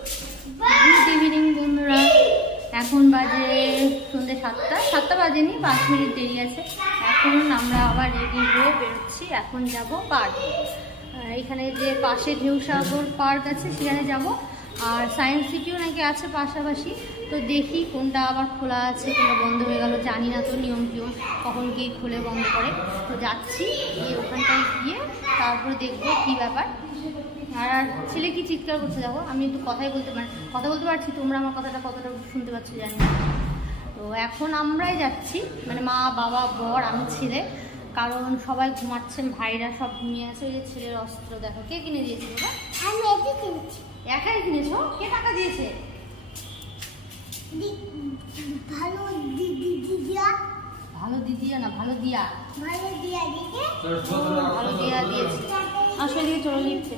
Good evening বন্ধুরা, এখন বাজে সন্ধ্যে 7টা বাজেনি, 5 মিনিট দেরি আছে। এখন আমরা আবার রেডি হয়ে বেরোচ্ছি। এখন যাব পার্ক, এখানে যে পাশে ঢেউসাগর পার্ক আছে সেখানে যাব। আর সায়েন্স সিটিও নাকি আছে পাশাপাশি, তো দেখি কোনটা আবার খোলা আছে কোনটা বন্ধ হয়ে গেল, জানি না তো নিয়ম টিয়ম কখন কি খুলে বন্ধ করে। তো যাচ্ছি, গিয়ে ওখানটায় গিয়ে তারপরে দেখবো কী ব্যাপার। আর ছেলে কি চিৎকার করছে দেখো, আমি একটু কথা বলতে পারছি, তোমরা আমার কথাটা কতটা শুনতে পাচ্ছ জানি না। তো এখন আমরাই যাচ্ছি, মানে মা বাবা বর আমি ছেলে, কারণ সবাই ঘুমাচ্ছেন, ভাইরা সব ঘুমিয়ে আছে। ওই যে ছেলের অস্ত্র দেখো, কে কিনে দিয়েছে বাবা? আমি এটি কিনেছি। একাই কিনেছো? কে টাকা দিয়েছে? ভালো দিদিয়া। ভালো দিদিয়া না, ভালো দিয়া। ভালো দিয়া দিকে। ভালো দিয়া দিয়েছে। আসলে দিকে চলে লিখছে।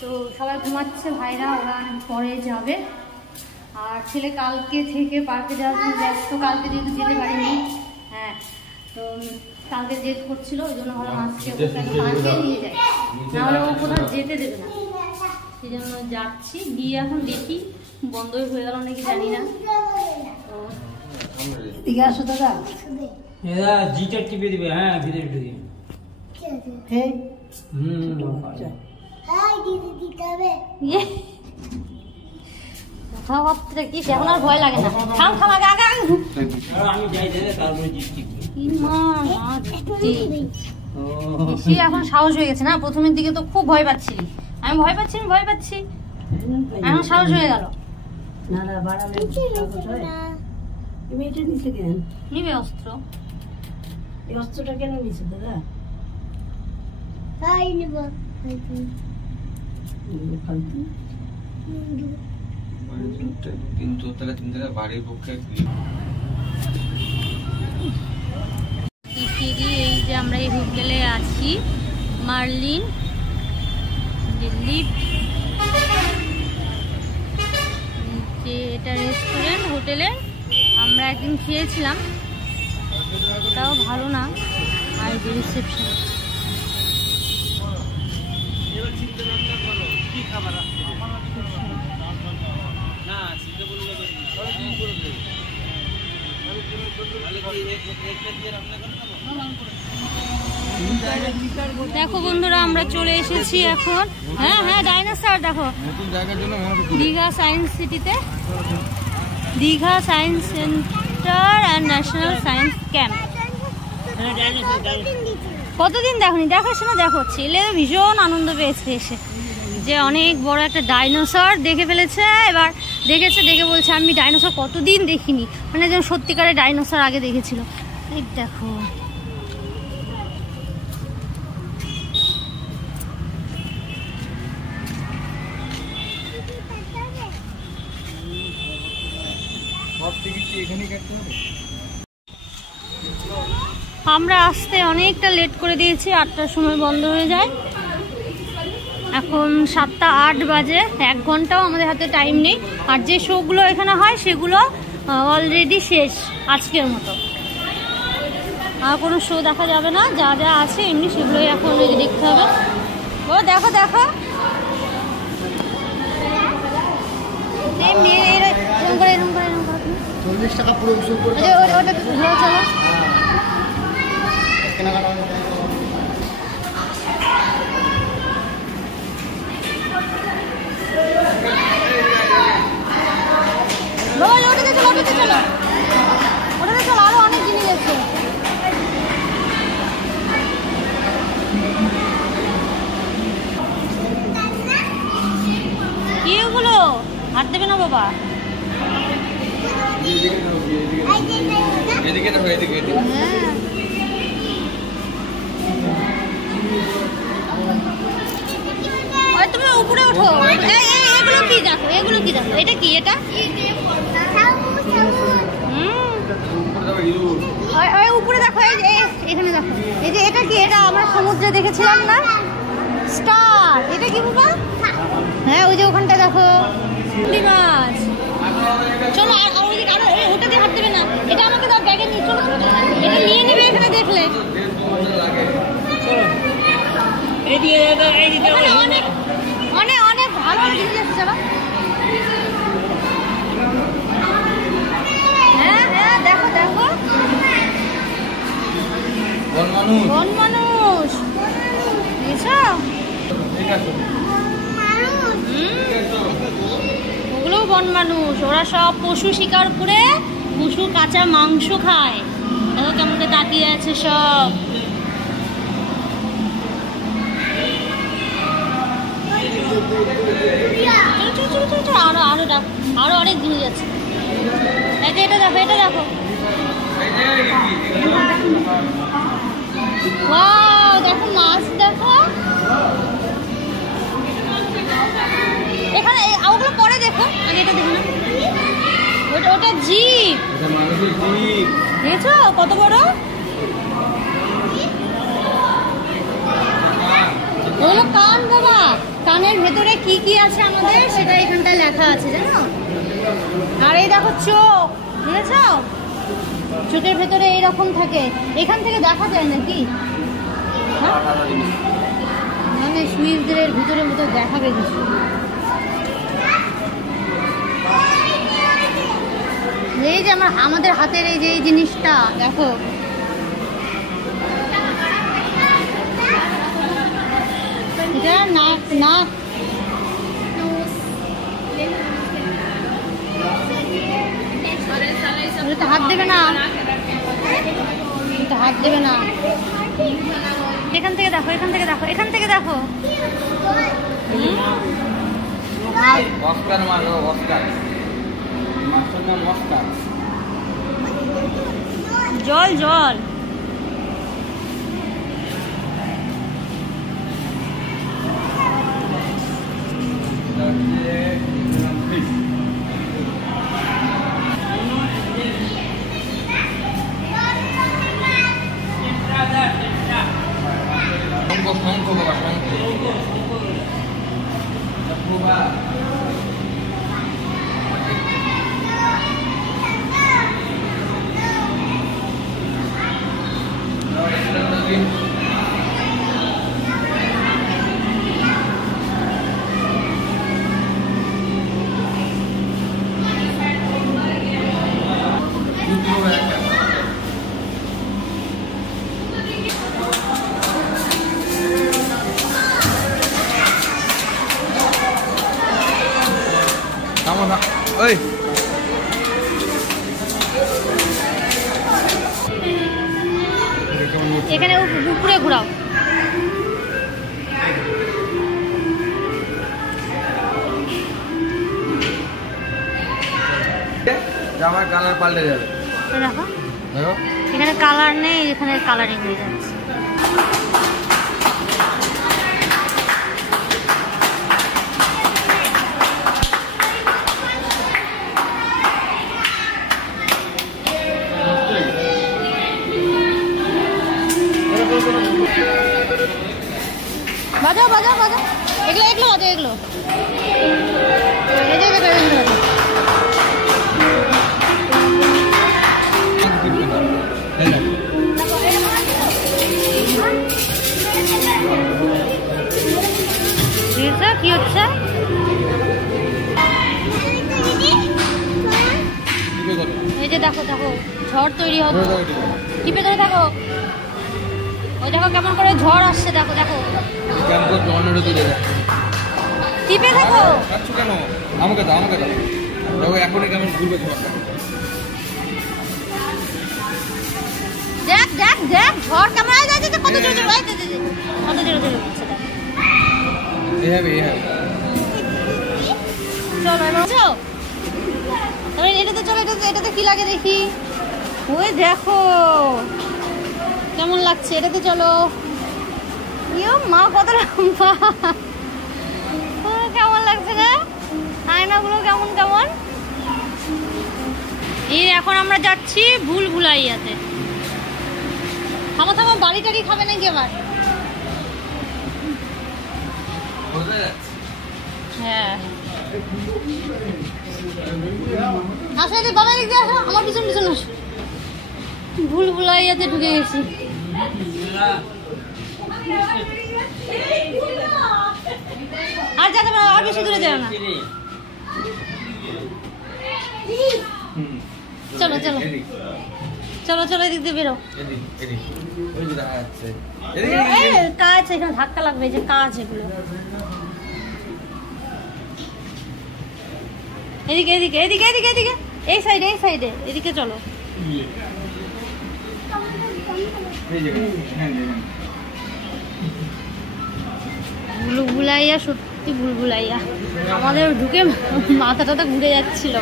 তো সবাই ঘুমাচ্ছে, ভাইরা ওরা পরে যাবে। আর ছেলে কালকে থেকে পার্কে যাওয়ার জন্য ব্যস্ত, কালকে যেহেতু যেতে পারিনি। হ্যাঁ, তো কালকে জেদ করছিল, ওই জন্য ভালো আজকে পার্কে নিয়ে যায়, নাহলে ও কোথাও যেতে দেবে না। সেই জন্য যাচ্ছি, গিয়ে এখন দেখি বন্ধই হয়ে গেল নাকি জানি না। ঠিক আছে দাদা, এরা জিটা টিপে দিবে। হ্যাঁ, ভিতরে ঢুকে হ্যাঁ কথাবার্তা কি এখন আর ভয় লাগে না। আমি যাই তারপরে জিট টিপবে। এখন সাহস হয়ে গেছে না, প্রথমের দিকে তো খুব ভয় পাচ্ছিলি। আমি ভয় পাচ্ছি, এখন সাহস হয়ে গেল। না না বাড়ালে তুমি এটা নিচে কেন নিবে অস্ত্র? এই অস্ত্রটা কেন নিচে দাদা? তাই নিব ফালতু কিন্তু তাহলে তুমি তাহলে বাড়ির পক্ষে এই যে আমরা এই হোটেলে আছি, মার্লিন লিফট, যে এটা রেস্টুরেন্ট হোটেলে আমরা একদিন খেয়েছিলাম, ওটাও ভালো না। আর যে রিসেপশন, দেখো বন্ধুরা আমরা চলে এসেছি এখন। হ্যাঁ হ্যাঁ, ডাইনোসর দেখো দীঘা সায়েন্স সিটিতে, Digha science centre and national science camp. কতদিন দেখোনি, দেখাশোনা দেখো। ছেলে ভীষণ আনন্দ পেয়েছে এসে, যে অনেক বড় একটা ডাইনোসর দেখে ফেলেছে। এবার দেখে বলছে আমি ডাইনোসর কতদিন দেখিনি, মানে যেন সত্যিকারের ডাইনোসর আগে দেখেছিল। এই দেখো আমরা আসতে অনেকটা লেট করে দিয়েছি, 8টার সময় বন্ধ হয়ে যায়। এখন 7টা 8 বাজে, 1 ঘন্টাও আমাদের হাতে টাইম নেই। আর যে শোগুলো এখানে হয় সেগুলো অলরেডি শেষ আজকের মতো, আর কোনো শো দেখা যাবে না। যা যা আছে এমনি সেগুলোই এখন দেখতে হবে। ও দেখো দেখো, এরকম করে 40 টাকা পুরো উসুল করে ওটা চলো। ওটাতে চলো, আরো অনেক জিনিস আছে। কি ওগুলো হাত দেবে না বাবা? এদিকে দেখো, এদিকে তুমি উপরে ওঠো। এগুলো কি দেখো, এটা কি? এটা উপরে দেখো, এখানে দেখো, এই যে এটা কি? এটা আমরা সমুদ্রে দেখেছিলাম না, স্টার। এটা কি বাবা? হ্যাঁ, ওই যে ওখানটা দেখো মাছ। চলো, আর ওটা দিয়ে হাত দেবে না, এটা আমাকে দাও, ব্যাগে নিয়ে চলো, এটা নিয়ে নেবে এখানে দেখলে। অনেক অনেক অনেক ভালো জিনিস আছে। মানুষ বন মানুষ বুঝছো? ঠিক আছে ওগুলোও বন মানুষ, ওরা সব পশু শিকার করে পশু কাঁচা মাংস খায়। দেখো কেমন করে তাকিয়ে আছে সব। আরো আরো দেখো, আরো অনেক জিনিস আছে। এই যে এটা দেখো, এটা দেখো, ওয়াও দেখো মাছ দেখো। এখানে ওগুলো পরে দেখো, আগে এটা দেখো না। ওটা জিপ, এটা মানুষের জীব। দেখেছো কত বড়? ওগুলো কান বাবা, কানের ভেতরে কি কি আছে আমাদের সেটা এখানটায় লেখা আছে জানো। আর এই দেখো চোখ, বুঝেছো? চোখের ভেতরে এইরকম থাকে, এখান থেকে দেখা যায় নাকি? হ্যাঁ? মানে সুইচদের ভিতরে মতো দেখাবে কিছু। এই যে আমাদের হাতের এই যে এই জিনিসটা দেখো, এটা নাক, নাক হাত দেবে না, হাত দেবে না। এখান থেকে দেখো, এখান থেকে দেখো, এখান থেকে দেখো। অস্কার মারো, অস্কার মাছটার নাম অস্কার। জল জল শঙ্খ বাবা, শঙ্খ বাবা। ওই এখানে উপরে ঘোরাও। জামার কালার পাল্টে যাবে। দেখো দেখো এখানে কালার নেই, এখানে কালারিং হয়ে যাচ্ছে। বাজাও বাজাও বাজাও, এগুলো এগুলো বাজাও, এগুলো এই যে এগুলো বাজাও। কি হচ্ছে? এই যে দেখো দেখো ঝড় তৈরি হচ্ছে, টিপে ধরে দেখো, ওই দেখো কেমন করে ঝড় আসছে, দেখো দেখো টিপে দেখো। কেন আমাকে দাও, আমাকে দাও, দেখো এখনই কেমন ঘুরবে ঝড়টা। দেখ দেখ দেখ ঝড় কেমন যাচ্ছে, কত জোরে জোরে, কত জোরে জোরে উঠছে। এভাবে এভাবে চলো এটাতে চলো, এটাতে কি লাগে দেখি। ওই দেখো কেমন লাগছে, এটাতে চলো। ইয়ো মা কত লম্বা, কেমন লাগছে না আয়নাগুলো, কেমন কেমন। এই এখন আমরা যাচ্ছি ভুলভুলাইয়াতে। থামো থামো, বাড়ি টাড়ি খাবে নাকি আবার? হ্যাঁ আসো, রে বাবা দিক দিয়ে আসো, আমার পিছন পিছন আসো। ভুলভুলাইয়াতে ঢুকে গেছি। আর যাবে না, আর বেশি দূরে যাবে না। চলো চলো চলো চলো এদিক দিয়ে বেরো। এদিক এদিক ওই যে দেখা যাচ্ছে কাজ এখানে ধাক্কা লাগবে, যে কাজ এগুলো। এদিকে এদিকে এদিকে এদিকে এদিকে এই সাইডে এদিকে চলো। ভুলভুলাইয়া, সত্যি ভুলভুলাইয়া। আমাদের ঢুকে মাথাটা ঘুরে যাচ্ছিল,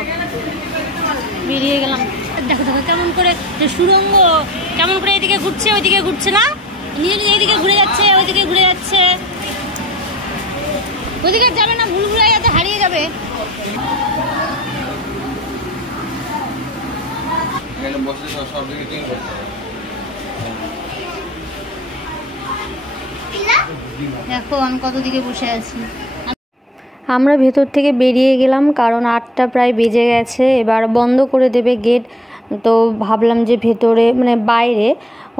বেরিয়ে গেলাম। দেখো দেখো কেমন করে সুড়ঙ্গ, কেমন করে এদিকে ঘুরছে ওইদিকে ঘুরছে না, নিজে নিজে এইদিকে ঘুরে যাচ্ছে ওইদিকে ঘুরে যাচ্ছে। ওইদিকে যাবে না, ভুলভুলাইয়াতে হারিয়ে যাবে। দেখো আমি কত দিকে বসে আছি। আমরা ভেতর থেকে বেরিয়ে গেলাম, কারণ 8টা প্রায় বেজে গেছে, এবার বন্ধ করে দেবে গেট। তো ভাবলাম যে ভেতরে মানে বাইরে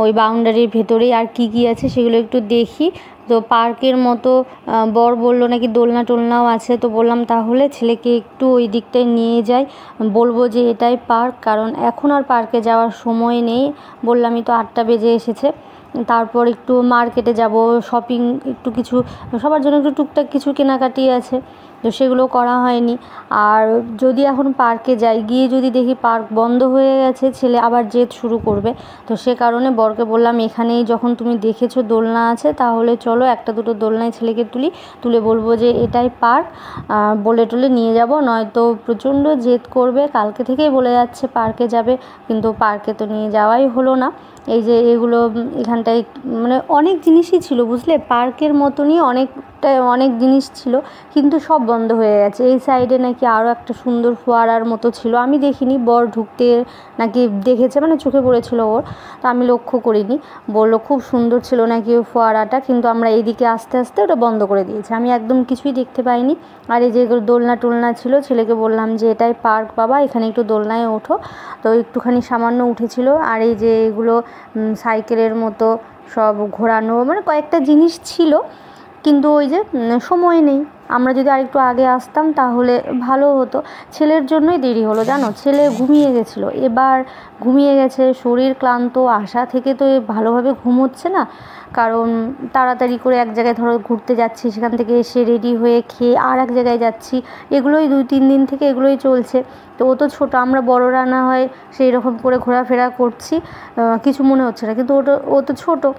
ওই বাউন্ডারির ভেতরেই আর কি আছে সেগুলো একটু দেখি। তো পার্কের মতো বর বললো নাকি দোলনা টোলনাও আছে, তো বললাম তাহলে ছেলেকে একটু ওই দিকটায় নিয়ে যাই, বলবো যে এটাই পার্ক, কারণ এখন আর পার্কে যাওয়ার সময় নেই। বললামই তো 8টা বেজে এসেছে। তারপর একটু মার্কেটে যাব, শপিং একটু কিছু সবার জন্য একটু টুকটাক কিছু কেনাকাটি আছে, তো সেগুলো করা হয়নি। আর যদি এখন পার্কে যাই, গিয়ে যদি দেখি পার্ক বন্ধ হয়ে গেছে, ছেলে আবার জেদ শুরু করবে। তো সে কারণে বরকে বললাম এখানেই যখন তুমি দেখেছো দোলনা আছে, তাহলে চলো একটা দুটো দোলনায় ছেলেকে তুলে বলবো যে এটাই পার্ক, বলে টলে নিয়ে যাব, নয়তো প্রচণ্ড জেদ করবে। কালকে থেকেই বলে যাচ্ছে পার্কে যাবে, কিন্তু পার্কে তো নিয়ে যাওয়াই হলো না। এই যে এগুলো এখানটায় মানে অনেক জিনিসই ছিল বুঝলে, পার্কের মতনই অনেক জিনিস ছিল, কিন্তু সব বন্ধ হয়ে গেছে। এই সাইডে নাকি আরও একটা সুন্দর ফোয়ারার মতো ছিল, আমি দেখিনি, বর ঢুকতে নাকি দেখেছে, মানে চোখে পড়েছিল ওর, তো আমি লক্ষ্য করিনি। বললো খুব সুন্দর ছিল নাকি ওই ফোয়ারাটা, কিন্তু আমরা এইদিকে আস্তে আস্তে ওটা বন্ধ করে দিয়েছি, আমি একদম কিছুই দেখতে পাইনি। আর এই যে দোলনা টোলনা ছিল, ছেলেকে বললাম যে এটাই পার্ক বাবা, এখানে একটু দোলনায় ওঠো, তো একটুখানি সামান্য উঠেছিল। আর এই যে এগুলো সাইকেলের মতো সব ঘোরানো, মানে কয়েকটা জিনিস ছিল, কিন্তু ওই যে সময় নেই। আমরা যদি আরেকটু আগে আসতাম তাহলে ভালো হতো। ছেলের জন্যই দেরি হলো জানো, ছেলে ঘুমিয়ে গেছিলো, এবার ঘুমিয়ে গেছে, শরীর ক্লান্ত, আসা থেকে তো ভালোভাবে ঘুম হচ্ছে না, কারণ তাড়াতাড়ি করে এক জায়গায় ধরো ঘুরতে যাচ্ছি, সেখান থেকে এসে রেডি হয়ে খেয়ে আর এক জায়গায় যাচ্ছি, এগুলোই 2-3 দিন থেকে এগুলোই চলছে। তো ও তো ছোটো, আমরা বড়রা না হয় সেই রকম করে ঘোরাফেরা করছি, কিছু মনে হচ্ছে না, কিন্তু ও তো ছোটো।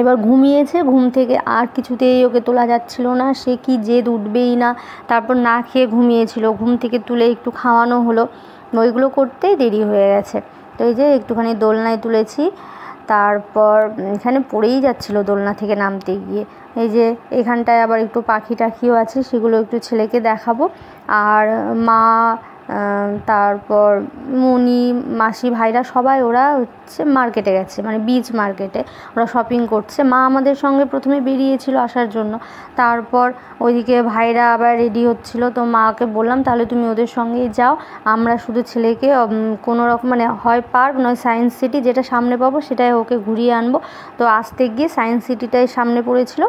এবার ঘুমিয়েছে, ঘুম থেকে আর কিছুতেই ওকে তোলা যাচ্ছিল না, সে কি জেদ উঠবেই না। তারপর না খেয়ে ঘুমিয়েছিল, ঘুম থেকে তুলে একটু খাওয়ানো হলো, ওইগুলো করতেই দেরি হয়ে গেছে। তো এই যে একটুখানি দোলনায় তুলেছি, তারপর এখানে পড়েই যাচ্ছিল দোলনা থেকে নামতে গিয়ে। এই যে এখানটায় আবার একটু পাখি টাখিও আছে, সেগুলো একটু ছেলেকে দেখাবো। আর মা, তারপর মনি, মাসি, ভাইরা সবাই ওরা হচ্ছে মার্কেটে গেছে, মানে বিচ মার্কেটে ওরা শপিং করছে। মা আমাদের সঙ্গে প্রথমে বেরিয়েছিল আসার জন্য, তারপর ওইদিকে ভাইরা আবার রেডি হচ্ছিল, তো মাকে বললাম তাহলে তুমি ওদের সঙ্গেই যাও, আমরা শুধু ছেলেকে কোনো রকম মানে হয় পার্ক নয় সায়েন্স সিটি, যেটা সামনে পাবো সেটাই ওকে ঘুরিয়ে আনবো। তো আসতে গিয়ে সায়েন্স সিটিটাই সামনে পড়েছিল,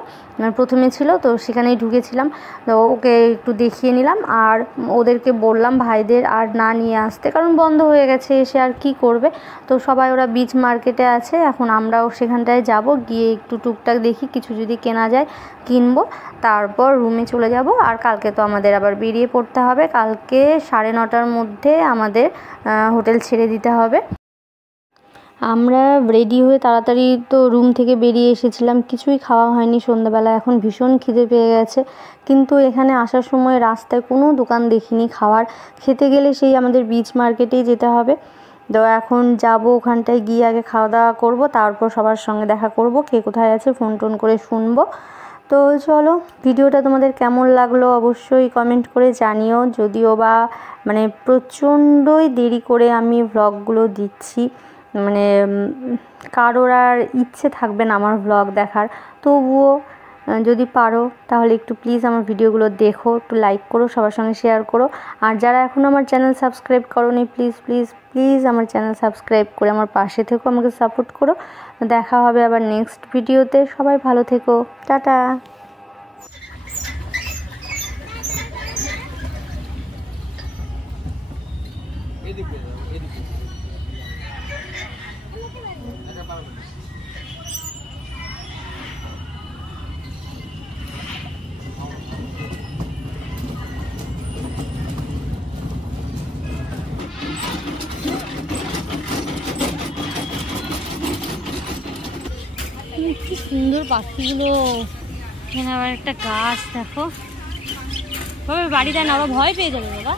প্রথমে ছিল, তো সেখানেই ঢুকেছিলাম, তো ওকে একটু দেখিয়ে নিলাম। আর ওদেরকে বললাম ভাইদের আর না নিয়ে আসতে, কারণ বন্ধ হয়ে গেছে, এসে আর কি করবে। তো সবাই ওরা বিচ মার্কেটে আছে, এখন আমরাও সেখানটায় যাব, গিয়ে একটু টুকটাক দেখি কিছু যদি কেনা যায় কিনবো, তারপর রুমে চলে যাব। আর কালকে তো আমাদের আবার বেরিয়ে পড়তে হবে, কালকে 9:30টার মধ্যে আমাদের হোটেল ছেড়ে দিতে হবে। আমরা রেডি হয়ে তাড়াতাড়ি তো রুম থেকে বেরিয়ে এসেছিলাম, কিছুই খাওয়া হয়নি সন্ধ্যাবেলা, এখন ভীষণ খিদে পেয়ে গেছে, কিন্তু এখানে আসার সময় রাস্তায় কোনো দোকান দেখিনি খাওয়ার, খেতে গেলে সেই আমাদের বিচ মার্কেটেই যেতে হবে। তো এখন যাব, ওখানটায় গিয়ে আগে খাওয়া দাওয়া করবো, তারপর সবার সঙ্গে দেখা করব, কে কোথায় আছে ফোন টোন করে শুনবো। তো চলো, ভিডিওটা তোমাদের কেমন লাগলো অবশ্যই কমেন্ট করে জানিও। যদিও বা মানে প্রচণ্ডই দেরি করে আমি ভ্লগগুলো দিচ্ছি, মানে কারোর আর ইচ্ছে থাকবে না আমার ভ্লগ দেখার, তবুও যদি পারো তাহলে একটু প্লিজ আমার ভিডিওগুলো দেখো, একটু লাইক করো, সবার সঙ্গে শেয়ার করো। আর যারা এখনও আমার চ্যানেল সাবস্ক্রাইব করোনি, প্লিজ প্লিজ প্লিজ আমার চ্যানেল সাবস্ক্রাইব করে আমার পাশে থেকো, আমাকে সাপোর্ট করো। দেখা হবে আবার নেক্সট ভিডিওতে, সবাই ভালো থেকো, টাটা। এদিকে সুন্দর পাখিগুলো। এখানে আবার একটা গাছ দেখো। বাবা বাড়িটা না, আবার ভয় পেয়ে যাবে বাবা।